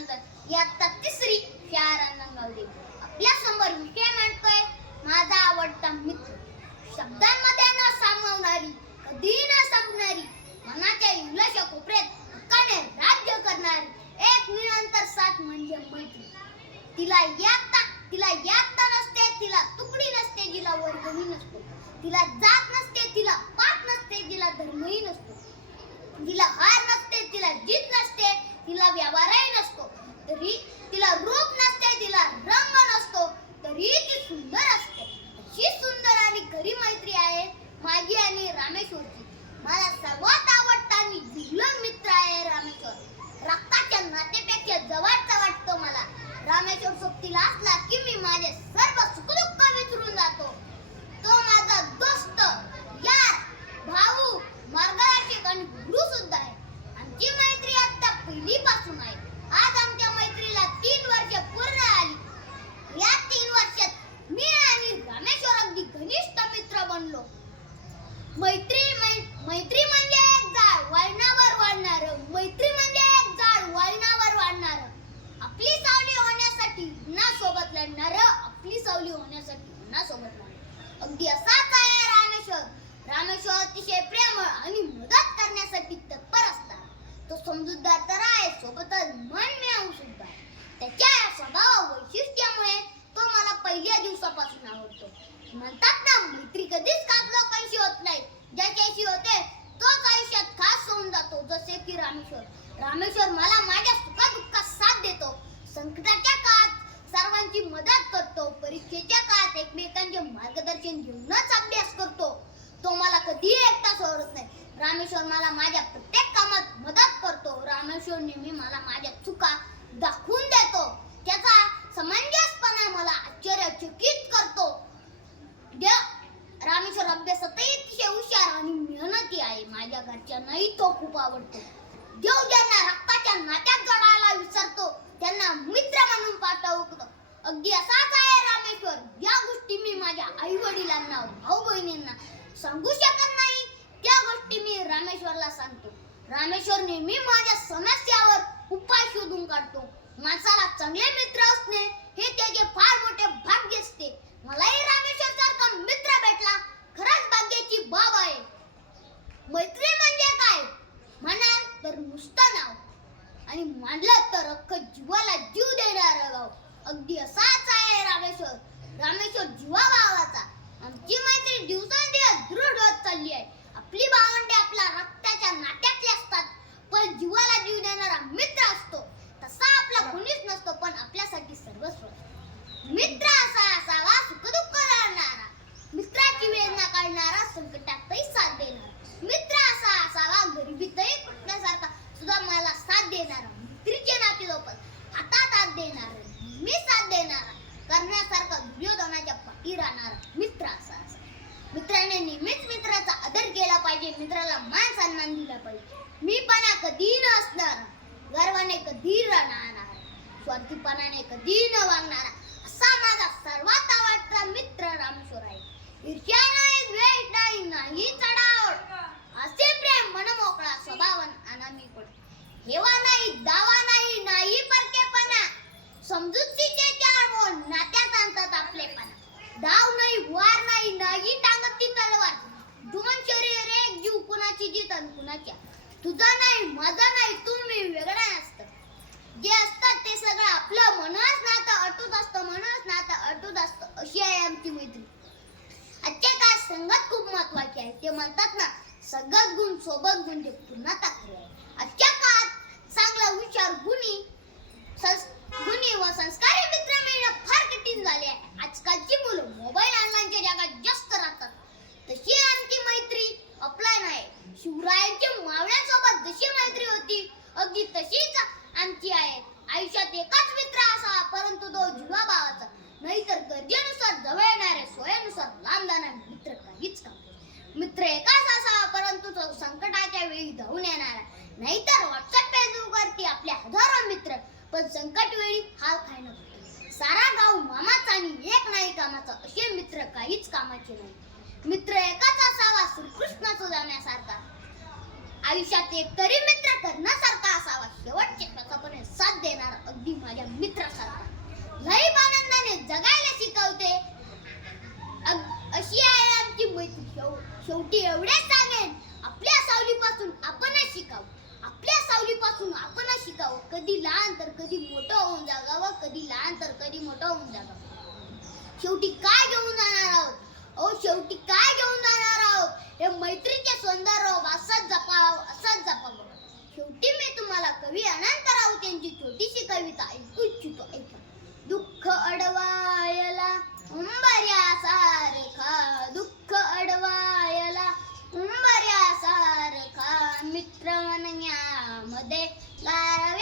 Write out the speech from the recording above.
त्यानंतर इयत्ता तिसरी शाळा रांजणगावदेवी. आपल्या समोर विषय मांडतोय माझा आवडता मित्र. शब्दांमध्ये न सामावणारी, कधी न संपणारी, मनाच्या इंग्लशा कोपऱ्यात हक्काने राज्य करणारी एक निरंतर साथ म्हणजे मैत्री. तिला यात्ता नसते, तिला तुकडी नसते, जिला वर्गही नसतो, तिला जात नसते, तिला पात नसते, जिला धर्मही नसतो, तिला हार नसते, तिला जीत नसते, तिला व्यवहारही नसतो, तरी तिला रूप नसते, तिला रंग नसतो, तरी ती सुंदर असते. अशी सुंदर आणि खरी मैत्री आहे माझी आणि रामेश्वरची. माझा सर्वात आवडता आणि जिवलग मित्र आहे रामेश्वर. रक्ताच्या नात्यापेक्षा जवळचा वाटतो मला. रामेश्वर सोबतीला असला की मी माझे सर्व सुखदुःख विसरून जातो. तो माझा दोस्त, यार, भाऊ, मार्गदर्शक आणि गुरु सुद्धा आहे. आमची मैत्री आता पहिलीपासून आहे. आज आमच्या मैत्रीला 3 वर्ष पूर्ण आली. या 3 वर्षात मी आणि रामेश्वर अगदी घनिष्ठ मित्र बनलो. मैत्री म्हणजे एक झाड वळणावर वाढणारं. मैत्री म्हणजे एक झाड वळणावर वाढणारं. आपली सावली होण्यासाठी उन्हा सोबत लढणारं. आपली सावली होण्यासाठी उन्हा सोबत लढणारं. अगदी असाच आहे रामेश्वर. रामेश्वर अतिशय प्रेमळ आणि मदत करण्यासाठी तत्पर असतात. तो समजूतदार तर आहे, सोबतच मनमिळाऊ सुद्धा आहे. त्याच्या स्वभाव वैशिष्ट्यामुळे तो मला पहिल्या दिवसापासून आवडतो. म्हणतात ना, मैत्री कधीच खास लोकांशी होत नाही, ज्याच्याशी होते तोच आयुष्यात खास होऊन जातो. जसे की रामेश्वर मला माझ्या सुखदुःखात साथ देतो. संकटाच्या काळात सर्वांची मदत करतो. परीक्षेच्या काळात एकमेकांचे मार्गदर्शन घेऊनच अभ्यास करतो. तो मला कधीही एकटा सोडत नाही. रामेश्वर मला माझ्या प्रत्येक कामात मदत करतो. रामेश्वर नेहमी मला माझ्या चुका दाखवून देतो. त्याचा समंजसपणा मला आश्चर्यचकित करतो. रामेश्वर अभ्यासातही अतिशय हुशार आणि मेहनती आहे. माझ्या घरच्यांनाही तो खूप आवडतो. देव ज्यांना रक्ताच्या नात्यात जोडायला विसरतो त्यांना मित्र म्हणून पाठवतो. अगदी असाच आहे रामेश्वर. ज्या गोष्टी मी माझ्या आई वडिलांना, भाऊ बहिणींना सांगू शकत नाही त्या गोष्टी मी रामेश्वरला सांगतो. रामेश्वर नेहमी माझ्या समस्यावर उपाय शोधून काढतो. माणसाला चांगले मित्र असणे हे त्याचे फार मोठे भाग्य असते. मलाही रामेश्वर सारखा मित्र भेटला खरंच भाग्याची बाब आहे. मैत्री म्हणजे काय म्हणाल तर नुसतं नाव, आणि मानलं तर अख्खं जीवाला जीव देणारं गाव. अगदी असाच आहे रामेश्वर. रामेश्वर जीवा भावाचा. आमची मैत्री दिवसेंदिवस दृढ होत चालली आहे. आपली भावंडे आपल्या रक्ताच्या नात्यातली असतात, पण जीवाला जीव देणारा मित्र असतो तसा आपला कोणीच नसतो, पण आपल्यासाठी सर्वस्व. मित्र असा असावा सुखदुःख जाणणारा, मित्राची वेदना काढणारा, संकटातही साथ देणारा. मित्र असा असावा गरिबीतही कुठल्यासारखा सुद्धा मला साथ देणारा. मैत्रीचे नाते लोपत हातात हात देणारा, मी साथ देणारा, करण्यासारखा दुर्योधनाच्या पाठी राहणारा मित्र असा असा. मित्राने नेहमीच मित्राचा आदर केला पाहिजे. मित्राला मान सन्मान दिला पाहिजे. मीपणा कधी न असणारा, गर्वाने कधी राहणारा, स्वार्थीपणाने कधी न वागणारा असा माझा सर्वात आवडता मित्र रामेश्वर आहे. ईर्ष्या नाही, द्वेष नाही, नाही चढाओढ, असे प्रेम मनमोकळा स्वभाव अनामीपण, हेवा नाही, दावा नाही, नाही परकेपणा, समजुतीचे 4 बोल नात्यात आणतात आपलेपणा. डाव नाही, वार नाही, नाही टांगत ती तलवार, 2 शरीर एक जीव, कुणाची जीत आणि कुणाच्या. तुझा नाही, माझा नाही, तुम्ही वेगळा नसतं. जे असतात ते सगळं आपलं. मनच नातं अटूट असतं, मनच नातं अटूट असतं. अशी आहे आमची मैत्री. आजच्या काळात संगत खूप महत्वाची आहे. ते म्हणतात ना, संगत गुण सोबत गुण जे पुन्हा टाकले आहे. आजच्या काळात चांगला हुशार गुणी व संस्कारी मित्र मिळणं फार कठीण झाले आहे. आजकालची मुलं मोबाईल ऑनलाईनच्या जगात जास्त राहतात. तशी आमची मैत्री ऑफलाईन आहे. शिवरायांच्या मावळ्यासोबत जशी मैत्री होती अगदी तशीच आमची आहे. आयुष्यात एकच मित्र असावा, परंतु तो जीवा भावाचा. नाहीतर गरजेनुसार जवळ येणारे, सोयीनुसार लांब जाणारे मित्र काहीच काम. मित्र एकाच असावा, परंतु तो संकटाच्या वेळी धावून येणारा. नाहीतर व्हॉट्सअप, फेसबुक वरती आपले हजारो मित्र, पण संकट वेळी हाल खायला सारा गाव मामाचा आणि एक नाही कामाचा. असे मित्र काहीच कामाचे नाही. मित्र एकाच असावा, श्रीकृष्णाचा जाण्यासारखा. आयुष्यात एक तरी मित्र करण्यासारखा असावा, शेवटच्या श्वासापर्यंत साथ देणार अगदी माझ्या मित्रासारखा. लई आनंदाने जगायला शिकवते अशी आहे आमची मैत्री. शेवटी एवढेच सांगेन, आपल्या सावलीपासून आपणच शिकावं, आपल्या सावलीपासून आपणच शिकावं. कधी लहान तर कधी मोठं होऊन जगावं, कधी लहान तर कधी मोठं होऊन जगावं. शेवटी काय घेऊन जाणार आहोत? शेवटी काय घेऊन जाणार आहोत? हे मैत्रीचे सौंदर्य असंच जपावं, असंच जपावं. शेवटी मी तुम्हाला कवी अनंतराव यांची छोटीशी कविता ऐकू इच्छितो. ऐका. दुःख अडवायला उंबऱ्यासारखा, दुःख अडवायला उंबऱ्यासारखा, मित्र म्हणण्यामध्ये गारवे